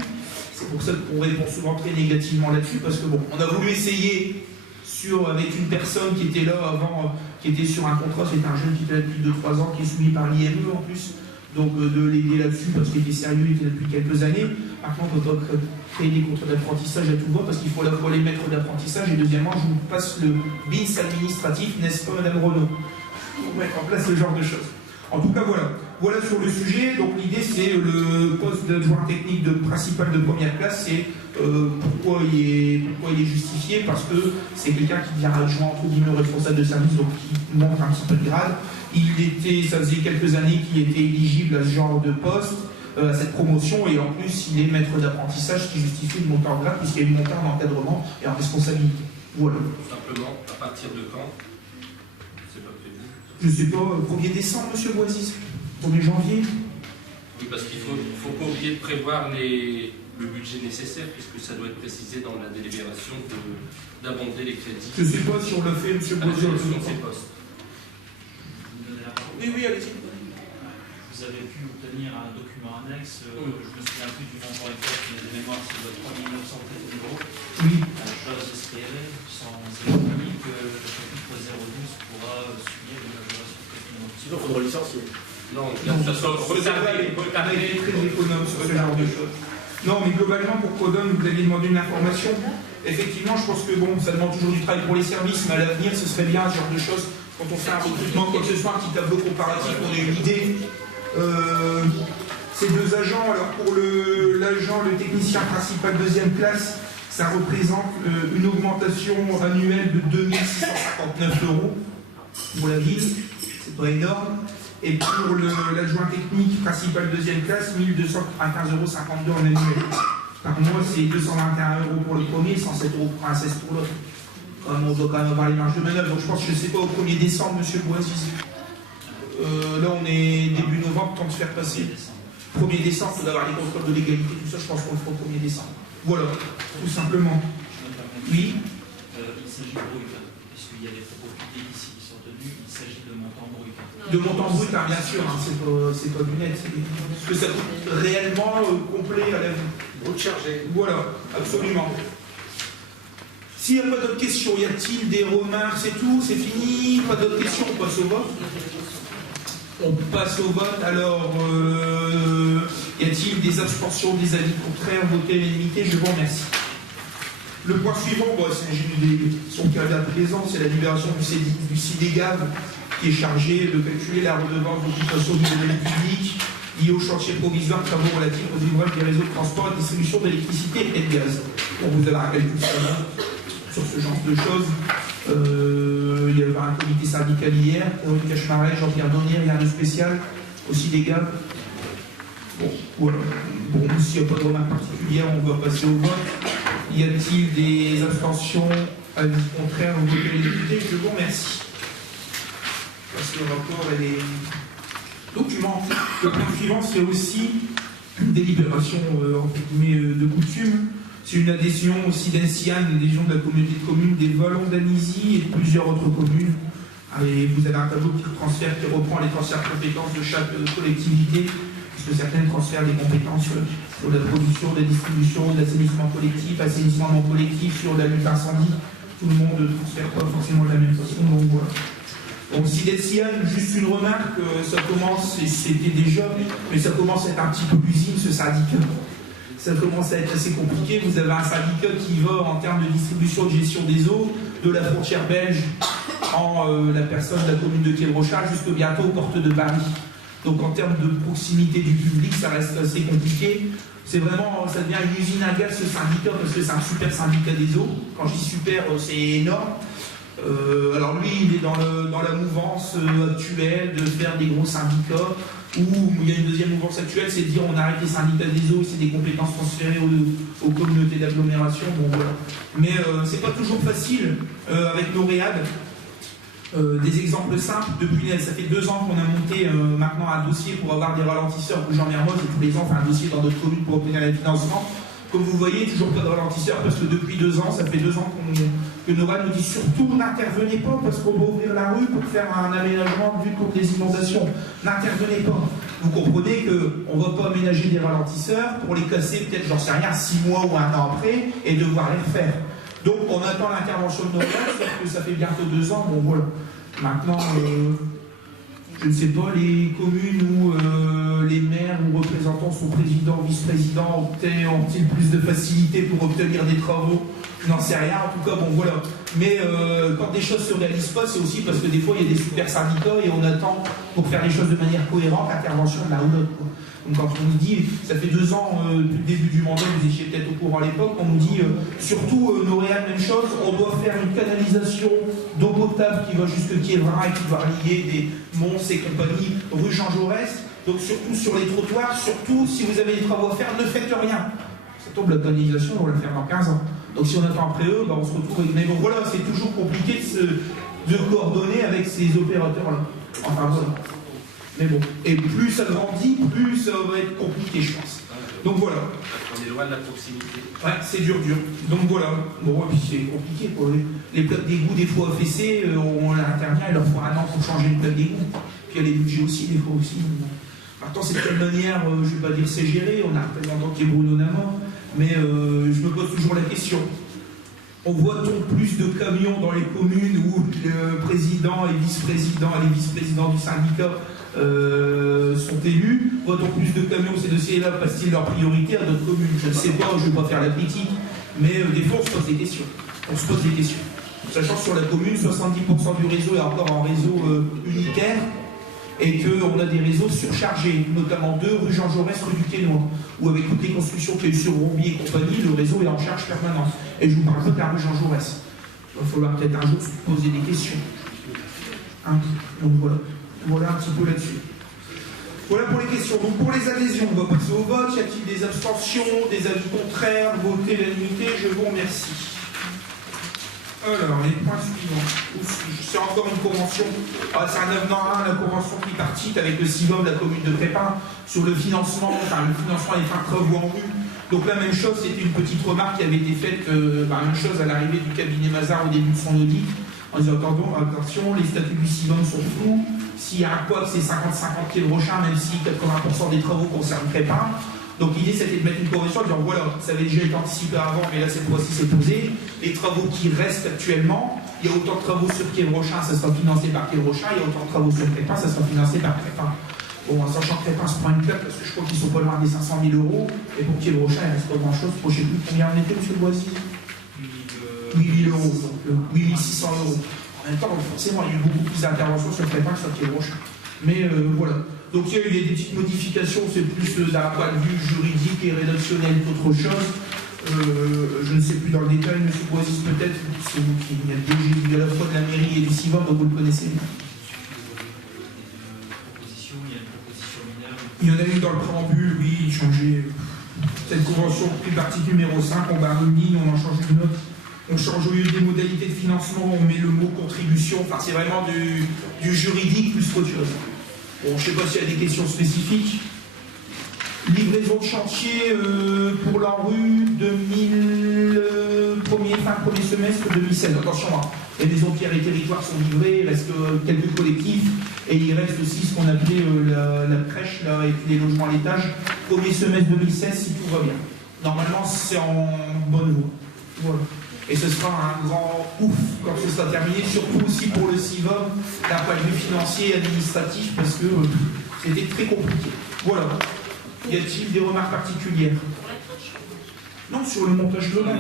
C'est pour ça qu'on répond souvent très négativement là-dessus, parce que bon, on a voulu essayer avec une personne qui était là avant, qui était sur un contrat, c'est un jeune qui était là depuis 2-3 ans, qui est suivi par l'IME en plus, donc de l'aider là-dessus parce qu'il était sérieux, il était là depuis quelques années. Par contre, on ne peut pas créer des contrats d'apprentissage à tout va parce qu'il faut à la fois les maîtres d'apprentissage et deuxièmement, je vous passe le BINS administratif, n'est-ce pas Madame Renaud, pour mettre en place ce genre de choses. En tout cas, voilà. Voilà sur le sujet. Donc l'idée, c'est le poste d'adjoint technique de principal de première classe, c'est pourquoi il est justifié, parce que c'est quelqu'un qui devient adjoint entre guillemets responsable de service, donc qui monte un petit peu de grade. Ça faisait quelques années qu'il était éligible à ce genre de poste, à cette promotion, et en plus il est maître d'apprentissage qui justifie une montée en grade puisqu'il y a une montée en encadrement et en responsabilité. Voilà. Simplement, à partir de quand? C'est pas prévu. Je sais pas, 1er décembre, monsieur Boisis, 1er janvier. Oui, parce qu'il faut pas oublier de prévoir le budget nécessaire, puisque ça doit être précisé dans la délibération d'abonder les crédits. Je sais pas si on l'a fait, monsieur Boisis. Oui, allez-y. Vous avez pu obtenir un document annexe, je me souviens plus du montant exact, mais de mémoire, c'est de 3 913 €. Oui. J'ose espérer, sans économie, que le chapitre 012 pourra subir une majoration de financement. Sinon, il faudra licencier. Non, ça soit retardé. On a été très économe sur ce genre de choses. Non, mais globalement, pour Codon, vous aviez demandé une information. Effectivement, je pense que bon, ça demande toujours du travail pour les services, mais à l'avenir, ce serait bien ce genre de choses. Quand on fait un recrutement, quoi que ce soit, un petit tableau comparatif, on a une idée. Ces deux agents, alors pour l'agent, le technicien principal deuxième classe, ça représente une augmentation annuelle de 2 659 € pour la ville, c'est pas énorme. Et pour l'adjoint technique principal deuxième classe, 1295,52 € en annuel. Par mois, c'est 221 € pour le premier, 107 € pour un 16 pour l'autre. On doit quand même avoir les marges de manœuvre. Donc je pense, je ne sais pas, au 1er décembre, monsieur Boisis. Là, on est début novembre, temps de se faire passer. 1er décembre, il faut avoir les contrôles de légalité, tout ça, je pense qu'on le fera au 1er décembre. Voilà, tout simplement. Oui. Il s'agit de brut, puisqu'il y a des propos publics ici qui sont tenus, il s'agit de montant brut. De montant brut, hein, bien sûr, hein, c'est pas du net. Ce que ça coûte réellement complet à la vie. Brut chargé. Voilà, absolument. S'il n'y a pas d'autres questions, y a-t-il des remarques? C'est tout? C'est fini? Pas d'autres questions? On passe au vote. On passe au vote. Alors, y a-t-il des abstentions, des avis contraires? Voter à l'unanimité? Je vous remercie. Le point suivant, c'est son cas à présent, c'est la libération du CIDEGAV qui est chargé de calculer la redevance d'occupation du domaine public liée au chantier provisoire de travaux relatifs aux ouvrages des réseaux de transport et de distribution d'électricité et de gaz. On vous avez un calcul sur ce genre de choses. Il y avait un comité syndical hier, Eric Cachemaret, Jean-Pierre Donnier, rien de spécial, aussi des gars. Bon, voilà. Bon, s'il n'y a pas de remarque particulière, on va passer au vote. Y a-t-il des abstentions, avis contraires ou voter les députés? Je vous remercie. Parce que le rapport est document. Le point suivant, c'est aussi une délibération de coutume. C'est une adhésion aussi d'Ancian, une adhésion de la communauté de communes des Vallons d'Anizy et de plusieurs autres communes. Et vous avez un tableau qui reprend les transferts de compétences de chaque collectivité, puisque certaines transfèrent des compétences sur la production, la distribution, l'assainissement collectif, assainissement non collectif, sur la lutte incendie. Tout le monde ne transfère pas forcément de la même façon. Donc voilà. Donc si d'Ancian, juste une remarque, ça commence, et c'était déjà, mais ça commence à être un petit peu l'usine, ce syndicat. Ça commence à être assez compliqué. Vous avez un syndicat qui va, en termes de distribution et de gestion des eaux, de la frontière belge en la personne de la commune de Quai-de-Rochard jusqu'à bientôt aux portes de Paris. Donc en termes de proximité du public, ça reste assez compliqué. C'est vraiment, ça devient une usine à gaz ce syndicat, parce que c'est un super syndicat des eaux. Quand je dis super, c'est énorme. Alors lui, il est dans la mouvance actuelle de faire des gros syndicats, où il y a une deuxième mouvance actuelle, c'est de dire on arrête les syndicats des eaux, c'est des compétences transférées aux communautés d'agglomération. Bon, voilà. Mais c'est pas toujours facile avec nos réads. Des exemples simples, ça fait 2 ans qu'on a monté maintenant un dossier pour avoir des ralentisseurs pour Jean-Mermoz, et tous les ans on fait un dossier dans d'autres communes pour obtenir les financements. Comme vous voyez, toujours pas de ralentisseurs parce que depuis 2 ans, ça fait 2 ans que Nora nous dit surtout n'intervenez pas parce qu'on va ouvrir la rue pour faire un aménagement de lutte contre les inondations. N'intervenez pas. Vous comprenez qu'on ne va pas aménager des ralentisseurs pour les casser peut-être, j'en sais rien, 6 mois ou 1 an après et devoir les refaire. Donc on attend l'intervention de Nora, sauf que ça fait bientôt 2 ans, bon voilà. Maintenant, je ne sais pas, les communes où les maires ou représentants sont présidents, vice-présidents, ont-ils plus de facilité pour obtenir des travaux? Je n'en sais rien, en tout cas, bon voilà. Mais quand des choses ne se réalisent pas, c'est aussi parce que des fois il y a des super syndicats et on attend pour faire les choses de manière cohérente l'intervention de la ou l'autre. Donc quand on nous dit, ça fait 2 ans depuis le début du mandat, vous étiez peut-être au courant à l'époque, on nous dit surtout Noréal, même chose, on doit faire une canalisation d'eau potable qui va jusque Quiévrin et qui va relier des Mons et compagnie, rue Jean Jaurès. Donc surtout sur les trottoirs, surtout si vous avez des travaux à faire, ne faites rien. Ça tombe, la canalisation, on va la faire dans 15 ans. Donc si on attend après eux, on se retrouve avec... Mais bon voilà, c'est toujours compliqué de coordonner avec ces opérateurs-là. Enfin voilà. Mais bon, et plus ça grandit, plus ça va être compliqué, je pense. Donc voilà. On est loin de la proximité. Ouais, c'est dur. Donc voilà. Bon, et puis c'est compliqué, quoi. Les plaques d'égout, des fois affaissées, on intervient, il leur faut 1 an pour changer une plaque d'égout. Puis il y a les budgets aussi, des fois aussi. Maintenant, c'est de quelle manière, je ne vais pas dire c'est géré, on a un représentant qui est Bruno Nama, mais je me pose toujours la question. On voit-on plus de camions dans les communes où le président et les vice-présidents du syndicat sont élus? Voit-on plus de camions? Ces dossiers-là passent-ils leur priorité à d'autres communes? Je ne sais pas, je ne vais pas faire la critique, mais des fois on se pose des questions. Sachant que sur la commune, 70% du réseau est encore en réseau unitaire et qu'on a des réseaux surchargés, notamment 2 rue Jean Jaurès, rue du Quesnoy, où avec toutes les constructions qu'il y a eu sur Rombier et compagnie, le réseau est en charge permanente. Et je vous parle pas de la rue Jean Jaurès. Il va falloir peut-être un jour se poser des questions. Hein? Donc voilà un petit peu là-dessus. Voilà pour les questions. Donc pour les adhésions, on va passer au vote. Y a-t-il des abstentions, des avis contraires? Votez l'unanimité, je vous remercie. Alors, les points suivants. C'est encore une convention. C'est un avenant 1, la convention tripartite avec le CIVOM, la commune de Crépin, sur le financement des fins de travaux en rue. Donc la même chose, c'était une petite remarque qui avait été faite, même chose à l'arrivée du cabinet Mazar au début de son audit, en disant attention, les statuts du CIVOM sont flous, s'il y a un quoi, c'est 50-50 qui est le Rochin, même si 80% des travaux concernent Crépin. Donc l'idée c'était de mettre une convention en disant voilà, ça avait déjà été anticipé avant, mais là cette fois-ci c'est posé. Les travaux qui restent actuellement, il y a autant de travaux sur Quai-Rochin, ça sera financé par Quai-Rochin, il y a autant de travaux sur Crépin, ça sera financé par Crépin. Bon, en sachant que Crépin se prend une claque, parce que je crois qu'ils sont pas loin des 500 000 €, et pour Quai-Rochin il reste pas grand-chose, je ne sais plus combien on était, monsieur Boisy 8 000 €, donc 8 600 €. En même temps, forcément, il y a eu beaucoup plus d'interventions sur Crépin que sur Quai-Rochin. Mais voilà. Donc il y a eu des petites modifications, c'est plus d'un point de vue juridique et rédactionnel qu'autre chose. Je ne sais plus dans le détail, M. Boisis peut-être, c'est vous qui êtes DG à la fois de la mairie et du CIVOM, donc vous le connaissez bien. Il y en a une dans le préambule, oui, changer. Cette convention tripartite numéro 5, on barre une ligne, on en change une autre. On change au lieu des modalités de financement, on met le mot contribution, enfin c'est vraiment du juridique plus qu'autre chose. Bon, je ne sais pas s'il y a des questions spécifiques. Livraison de chantier pour la rue premier semestre 2016. Attention, hein, les maisons Pierre et Territoire sont livrées, il reste quelques collectifs et il reste aussi ce qu'on appelait la crèche là, et les logements à l'étage. Premier semestre 2016 si tout va bien. Normalement c'est en bonne voie. Voilà. Et ce sera un grand ouf quand ce sera terminé, surtout aussi pour le CIVOM, d'un point de vue financier et administratif, parce que c'était très compliqué. Voilà. Y a-t-il des remarques particulières? Non, sur le montage global.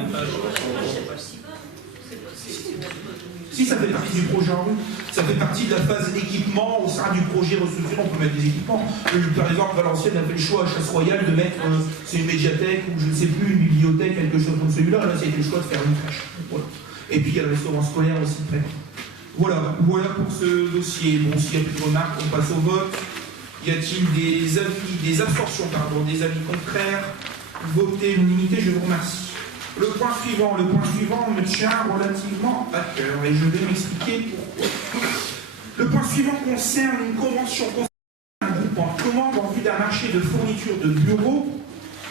Si, ça fait partie du projet en rue. Ça fait partie de la phase équipement au sein du projet restructuré. On peut mettre des équipements. Par exemple, Valenciennes a fait le choix à Chasse Royale de mettre, c'est une médiathèque ou je ne sais plus, une bibliothèque, quelque chose comme celui-là. Là, c'était le choix de faire une crèche. Voilà. Et puis, il y a le restaurant scolaire aussi près. Voilà pour ce dossier. Bon, s'il n'y a plus de remarques, on passe au vote. Y a-t-il des abstentions, des avis contraires? Votez l'unanimité, je vous remercie. Le point suivant me tient relativement à cœur et je vais m'expliquer pourquoi. Le point suivant concerne une convention un groupe en commande en vue d'un marché de fourniture de bureaux,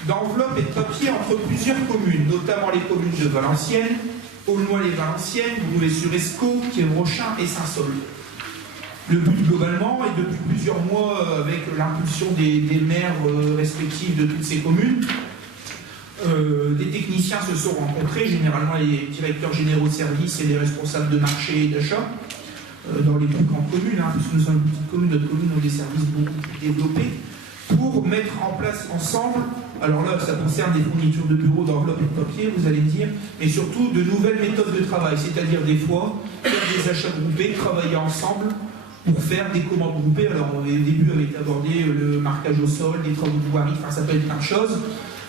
d'enveloppes et de papier entre plusieurs communes, notamment les communes de Valenciennes, Aulnoy-les-Valenciennes, Boulnouvet-sur-Escaut, Quiévrochin et Saint-Saulve. Le but globalement est depuis plusieurs mois, avec l'impulsion des maires respectifs de toutes ces communes, des techniciens se sont rencontrés, généralement les directeurs généraux de services et les responsables de marché et d'achat, dans les plus grandes communes, puisque nous sommes une petite commune, notre commune a des services beaucoup plus développés, pour mettre en place ensemble, alors là ça concerne des fournitures de bureaux, d'enveloppes et de papier, vous allez me dire, mais surtout de nouvelles méthodes de travail, c'est-à-dire des fois faire des achats groupés, travailler ensemble pour faire des commandes groupées. Alors au début avait été abordé le marquage au sol, des travaux de voirie, enfin ça peut être plein de choses.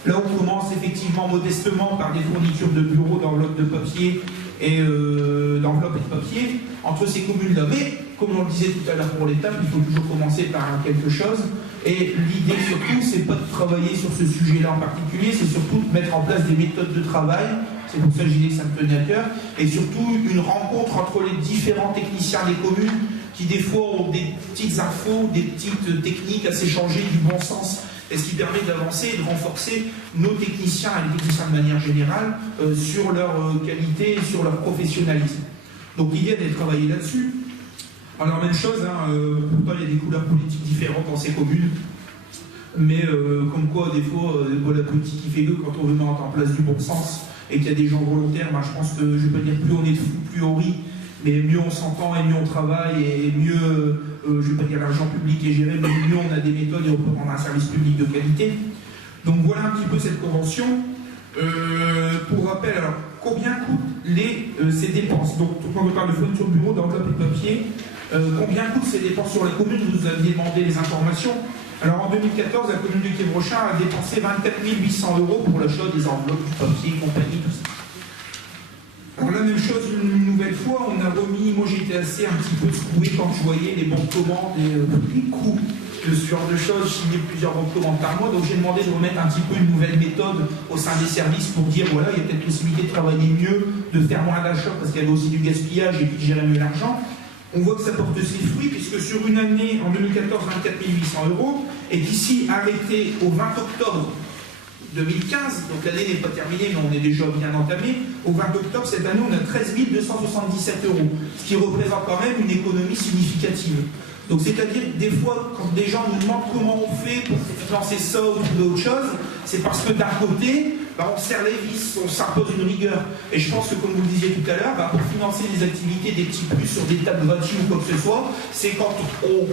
Là on commence effectivement modestement par des fournitures de bureaux, d'enveloppes de papier et d'enveloppes et de papier entre ces communes-là. Mais comme on le disait tout à l'heure pour l'étape, il faut toujours commencer par quelque chose. Et l'idée surtout, c'est pas de travailler sur ce sujet-là en particulier, c'est surtout de mettre en place des méthodes de travail. C'est pour ça que j'ai dit que ça me tenait à cœur. Et surtout une rencontre entre les différents techniciens des communes qui des fois ont des petites infos, des petites techniques à s'échanger du bon sens. Et ce qui permet d'avancer et de renforcer nos techniciens et les techniciens de manière générale sur leur qualité et sur leur professionnalisme. Donc l'idée est de travailler là-dessus. Alors même chose, pourtant il y a des couleurs politiques différentes dans ces communes, mais comme quoi des fois la politique qui fait que quand on veut mettre en place du bon sens et qu'il y a des gens volontaires, je pense que je vais pas dire plus on est de fou, plus on rit, mais mieux on s'entend et mieux on travaille et mieux, je ne vais pas dire l'argent public est géré, mais mieux on a des méthodes et on peut rendre un service public de qualité. Donc voilà un petit peu cette convention. Pour rappel, alors combien coûtent ces dépenses? Donc quand on parle de fourniture de bureau, d'enveloppe et de papier, combien coûtent ces dépenses sur les communes? Vous aviez demandé les informations. Alors en 2014, la commune de Quiévrochin a dépensé 24 800 € pour l'achat des enveloppes, du papier, compagnie, tout ça. Alors la même chose, une nouvelle fois, on a remis, moi j'étais un petit peu secoué quand je voyais les bons de commande et les coûts de ce genre de choses, signer plusieurs bons de commande par mois, donc j'ai demandé de remettre un petit peu une nouvelle méthode au sein des services pour dire voilà, il y a peut-être possibilité de travailler mieux, de faire moins d'achats parce qu'il y avait aussi du gaspillage et puis de gérer mieux l'argent. On voit que ça porte ses fruits puisque sur une année, en 2014, 24 800 € et d'ici arrêté au 20 octobre 2015, donc l'année n'est pas terminée, mais on est déjà bien entamé. Au 20 octobre, cette année, on a 13 277 €, ce qui représente quand même une économie significative. Donc c'est-à-dire, des fois, quand des gens nous demandent comment on fait pour financer ça ou trouver autre chose, c'est parce que d'un côté, on serre les vis, on s'impose une rigueur. Et je pense que, comme vous le disiez tout à l'heure, pour financer des activités, des petits plus sur des tables gratuites ou quoi que ce soit, c'est quand on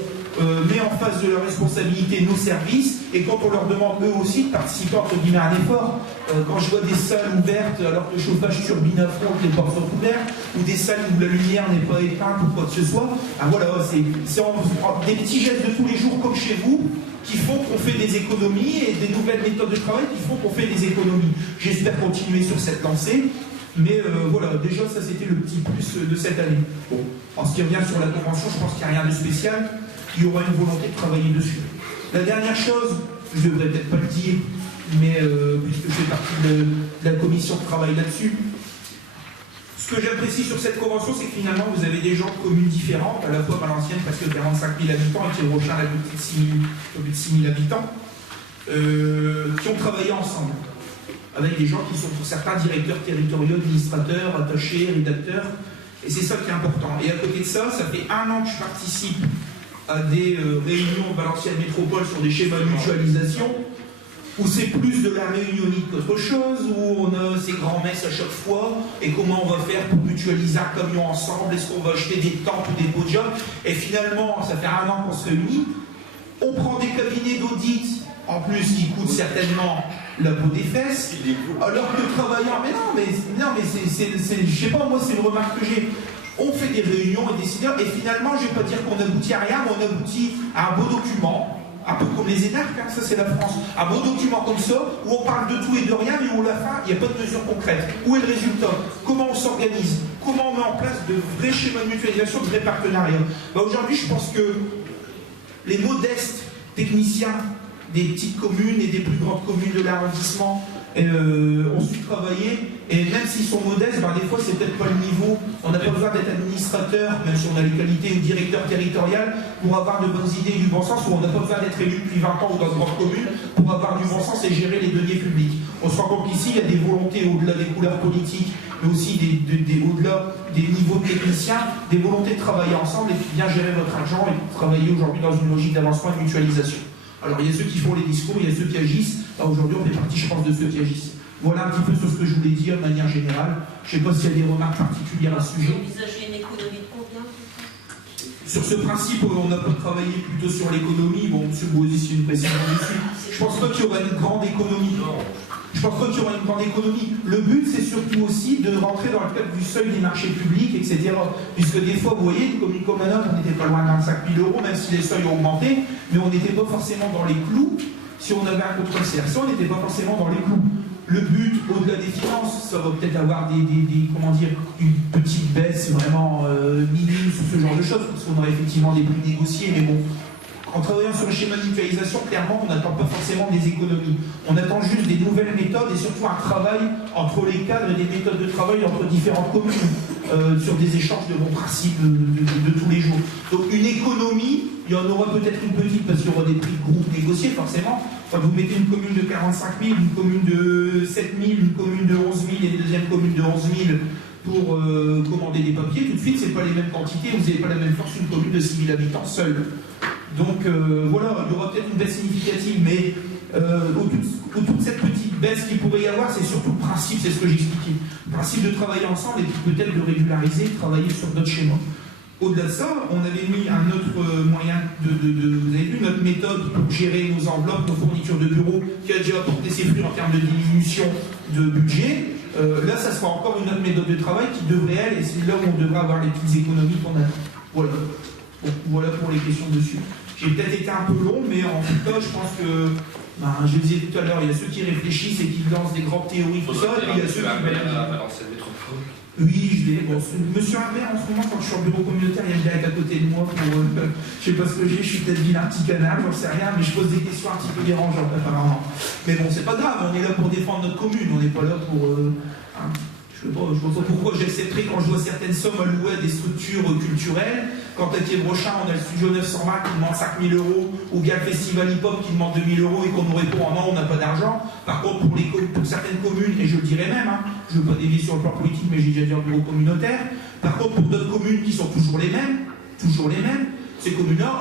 met en face de leur responsabilité nos services et quand on leur demande eux aussi de participer entre guillemets à un effort. Quand je vois des salles ouvertes alors que le chauffage turbine à fond, que les portes sont ouvertes, ou des salles où la lumière n'est pas éteinte ou quoi que ce soit, voilà, c'est des petits gestes de tous les jours comme chez vous qui font qu'on fait des économies et des nouvelles méthodes de travail qui font qu'on fait des économies. J'espère continuer sur cette lancée, mais voilà, déjà ça c'était le petit plus de cette année. Bon, en ce qui revient sur la convention, je pense qu'il n'y a rien de spécial, il y aura une volonté de travailler dessus. La dernière chose, je ne devrais peut-être pas le dire, mais puisque je fais partie de la commission de travail là-dessus, ce que j'apprécie sur cette convention, c'est que finalement vous avez des gens de communes différentes, à la fois Valenciennes, presque 45 000 habitants, et Quiévrochin, la plus de 6 000 habitants, qui ont travaillé ensemble, avec des gens qui sont pour certains directeurs territoriaux, administrateurs, attachés, rédacteurs, et c'est ça qui est important. Et à côté de ça, ça fait 1 an que je participe à des réunions Valenciennes Métropole sur des schémas de mutualisation, où c'est plus de la réunionique qu'autre chose, où on a ces grands messes à chaque fois, et comment on va faire pour mutualiser un camion ensemble, est-ce qu'on va acheter des tentes ou des pots de job, et finalement, ça fait 1 an qu'on se réunit, on prend des cabinets d'audit, en plus, qui coûtent certainement la peau des fesses, alors que travaillant, mais c'est, je sais pas, moi c'est une remarque que j'ai, on fait des réunions et des décideurs, et finalement, je vais pas dire qu'on aboutit à rien, mais on aboutit à un beau document, un peu comme les énarques, ça c'est la France, un beau document comme ça, où on parle de tout et de rien, mais où à la fin, il n'y a pas de mesures concrètes. Où est le résultat? Comment on s'organise? Comment on met en place de vrais schémas de mutualisation, de vrais partenariats? Aujourd'hui, je pense que les modestes techniciens des petites communes et des plus grandes communes de l'arrondissement ont su travailler, et même s'ils sont modestes, des fois c'est peut-être pas le niveau, on n'a pas besoin d'être administrateur, même si on a les qualités, ou directeur territorial, pour avoir de bonnes idées et du bon sens, ou on n'a pas besoin d'être élu depuis 20 ans ou dans une grande commune, pour avoir du bon sens et gérer les deniers publics. On se rend compte qu'ici, il y a des volontés au-delà des couleurs politiques, mais aussi au-delà des niveaux de techniciens, des volontés de travailler ensemble et de bien gérer votre argent et de travailler aujourd'hui dans une logique d'avancement et de mutualisation. Alors il y a ceux qui font les discours, il y a ceux qui agissent. Aujourd'hui, on fait partie, je pense, de ceux qui agissent. Voilà un petit peu sur ce que je voulais dire de manière générale. Je ne sais pas s'il y a des remarques particulières à ce sujet. Vous envisagez une économie de combien? Sur ce principe, on n'a pas travaillé plutôt sur l'économie. Bon, M. Boisy, c'est une précision dessus. Je pense pas qu'il y aura une grande économie. Je pense pas qu'il y aura une grande économie. Le but, c'est surtout aussi de rentrer dans le cadre du seuil des marchés publics, etc. Puisque des fois, vous voyez, une commune comme la nôtre, on n'était pas loin de 25 000 €, même si les seuils ont augmenté, mais on n'était pas forcément dans les clous si on avait un contrôle CRC, on n'était pas forcément dans les clous. Le but, au-delà des finances, ça va peut-être avoir comment dire, une petite baisse vraiment minime sur ce genre de choses, parce qu'on aurait effectivement des prix négociés, mais bon. En travaillant sur le schéma de mutualisation, clairement, on n'attend pas forcément des économies. On attend juste des nouvelles méthodes et surtout un travail entre les cadres et des méthodes de travail entre différentes communes, sur des échanges de bons principes de tous les jours. Donc une économie, il y en aura peut-être une petite parce qu'il y aura des prix de groupe négociés forcément. Enfin, vous mettez une commune de 45 000, une commune de 7 000, une commune de 11 000 et une deuxième commune de 11 000 pour commander des papiers. Tout de suite, ce n'est pas les mêmes quantités, vous n'avez pas la même force une commune de 6 000 habitants seule. Donc voilà, il y aura peut-être une baisse significative, mais autour de cette petite baisse qu'il pourrait y avoir, c'est surtout le principe, c'est ce que j'expliquais. Le principe de travailler ensemble et puis peut-être de régulariser, de travailler sur d'autres schémas. Au-delà de ça, on avait mis un autre moyen vous avez vu, notre méthode pour gérer nos enveloppes, nos fournitures de bureau, qui a déjà apporté ses fruits en termes de diminution de budget. Là, ça sera encore une autre méthode de travail qui devrait, elle, et c'est là où on devrait avoir les petites économies qu'on a. Voilà. Bon, voilà pour les questions dessus. J'ai peut-être été un peu long, mais en tout cas, je pense que, je le disais tout à l'heure, il y a ceux qui réfléchissent et qui lancent des grandes théories, tout ça, et puis il y a ceux qui... Oui, je l'ai. Bon, Monsieur Herbert, en ce moment, quand je suis en bureau communautaire, il y a bien être à côté de moi pour... je sais pas ce que j'ai, je suis peut-être vilain petit canard, j'en sais rien, mais je pose des questions un petit peu dérangeantes, apparemment. Mais bon, c'est pas grave, on est là pour défendre notre commune, on n'est pas là pour... Je ne vois pas pourquoi j'accepterais quand je vois certaines sommes allouées à des structures culturelles. Quand à Thiers-Brochin, on a le studio 900 marques qui demande 5 000 €, ou bien le festival hip-hop qui demande 2 000 € et qu'on nous répond non, on n'a pas d'argent. Par contre, pour certaines communes, et je le dirais même, je ne veux pas dévier sur le plan politique, mais j'ai déjà dit en bureau communautaire. Par contre, pour d'autres communes qui sont toujours les mêmes, ces communes-là,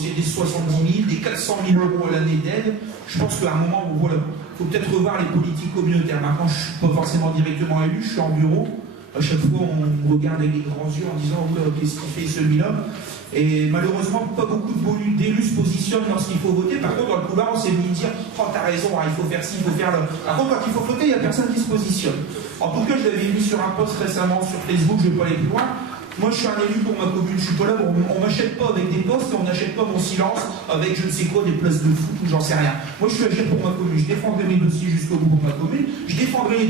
c'est des 70 000, des 400 000 € à l'année d'aide. Je pense qu'à un moment, voilà, il faut peut-être revoir les politiques communautaires. Maintenant, je ne suis pas forcément directement élu, je suis en bureau. À chaque fois, on me regarde avec des grands yeux en disant qu'est-ce qu'il fait celui-là. Et malheureusement, pas beaucoup d'élus se positionnent lorsqu'il faut voter. Par contre, dans le couloir, on s'est mis dire oh, t'as raison, il faut faire ci, il faut faire là. Par contre, quand il faut voter, il n'y a personne qui se positionne. En tout cas, je l'avais mis sur un post récemment sur Facebook, je ne vais pas aller plus loin. Moi, je suis un élu pour ma commune, je suis pas là, on ne m'achète pas avec des postes, on n'achète pas mon silence avec je ne sais quoi, des places de foot ou j'en sais rien. Moi, je suis agir pour ma commune, je défendrai mes dossiers jusqu'au bout pour ma commune, je défendrai les